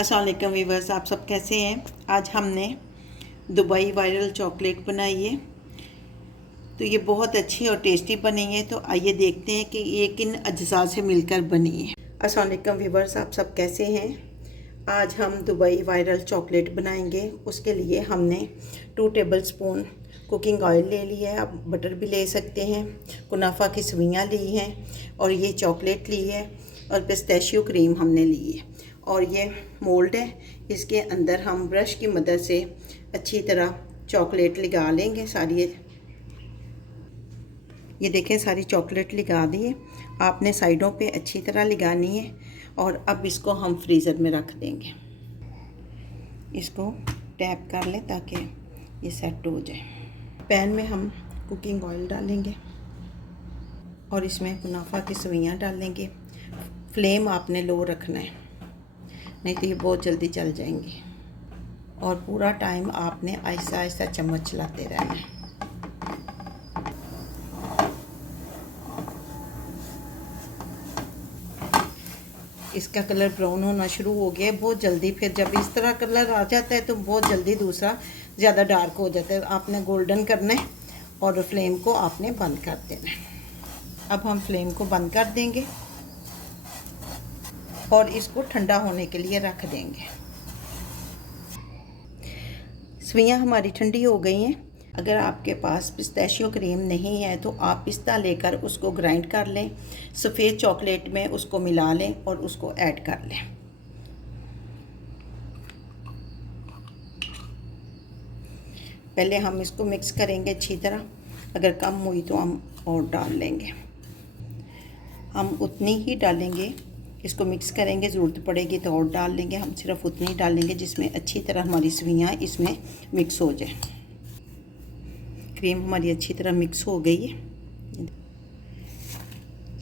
अस्सलाम वालेकुम वीवर्स, आप सब कैसे हैं। आज हमने दुबई वायरल चॉकलेट बनाई है। तो ये बहुत अच्छी और टेस्टी बनी है। तो आइए देखते हैं कि ये किन अज्जा से मिलकर बनी है। अस्सलाम वालेकुम वीवर्स, आप सब कैसे हैं। आज हम दुबई वायरल चॉकलेट बनाएंगे। उसके लिए हमने 2 टेबलस्पून कुकिंग ऑयल ले लिया है। आप बटर भी ले सकते हैं। कुनाफा की सवियाँ ली हैं और ये चॉकलेट ली है और पिस्ताशियो क्रीम हमने ली है। और ये मोल्ड है, इसके अंदर हम ब्रश की मदद से अच्छी तरह चॉकलेट लगा लेंगे। सारी ये देखें, सारी चॉकलेट लगा दी है। आपने साइडों पे अच्छी तरह लगानी है। और अब इसको हम फ्रीज़र में रख देंगे। इसको टैप कर लें ताकि ये सेट हो जाए। पैन में हम कुकिंग ऑयल डालेंगे और इसमें कुनाफा की सवियाँ डालेंगे। फ्लेम आपने लो रखना है, नहीं तो ये बहुत जल्दी जल जाएंगी। और पूरा टाइम आपने आहिस्ता आहिस्ता चम्मच चलाते रहना है। इसका कलर ब्राउन होना शुरू हो गया है बहुत जल्दी। फिर जब इस तरह कलर आ जाता है तो बहुत जल्दी दूसरा ज़्यादा डार्क हो जाता है। आपने गोल्डन करना है और फ्लेम को आपने बंद कर देना है। अब हम फ्लेम को बंद कर देंगे और इसको ठंडा होने के लिए रख देंगे। सवियाँ हमारी ठंडी हो गई हैं। अगर आपके पास पिस्ताशियो क्रीम नहीं है तो आप पिस्ता लेकर उसको ग्राइंड कर लें, सफ़ेद चॉकलेट में उसको मिला लें और उसको ऐड कर लें। पहले हम इसको मिक्स करेंगे अच्छी तरह। अगर कम हुई तो हम और डाल लेंगे। हम उतनी ही डालेंगे, इसको मिक्स करेंगे। ज़रूरत पड़ेगी तो और डाल लेंगे। हम सिर्फ उतनी ही डालेंगे जिसमें अच्छी तरह हमारी सवियाँ इसमें मिक्स हो जाए। क्रीम हमारी अच्छी तरह मिक्स हो गई है।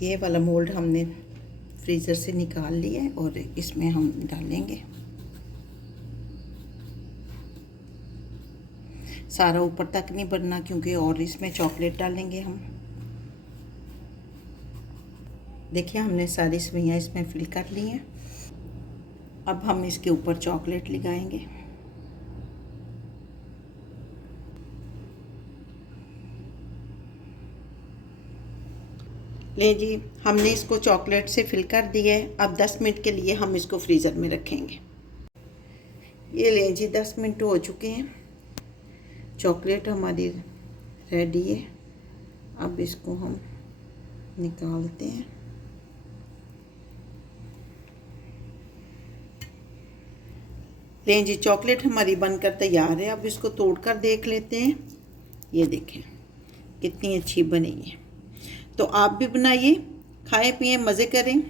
ये वाला मोल्ड हमने फ्रीज़र से निकाल लिया है और इसमें हम डालेंगे। सारा ऊपर तक नहीं भरना क्योंकि और इसमें चॉकलेट डालेंगे हम। देखिए, हमने सारी सवियाँ इसमें फिल कर ली हैं। अब हम इसके ऊपर चॉकलेट लगाएंगे। ले जी, हमने इसको चॉकलेट से फिल कर दिया है। अब 10 मिनट के लिए हम इसको फ्रीज़र में रखेंगे। ये ले जी, 10 मिनट हो चुके हैं। चॉकलेट हमारी रेडी है। अब इसको हम निकालते हैं। ले जी, चॉकलेट हमारी बनकर तैयार है। अब इसको तोड़कर देख लेते हैं। ये देखें कितनी अच्छी बनी है। तो आप भी बनाइए, खाएं पिएं, मज़े करें।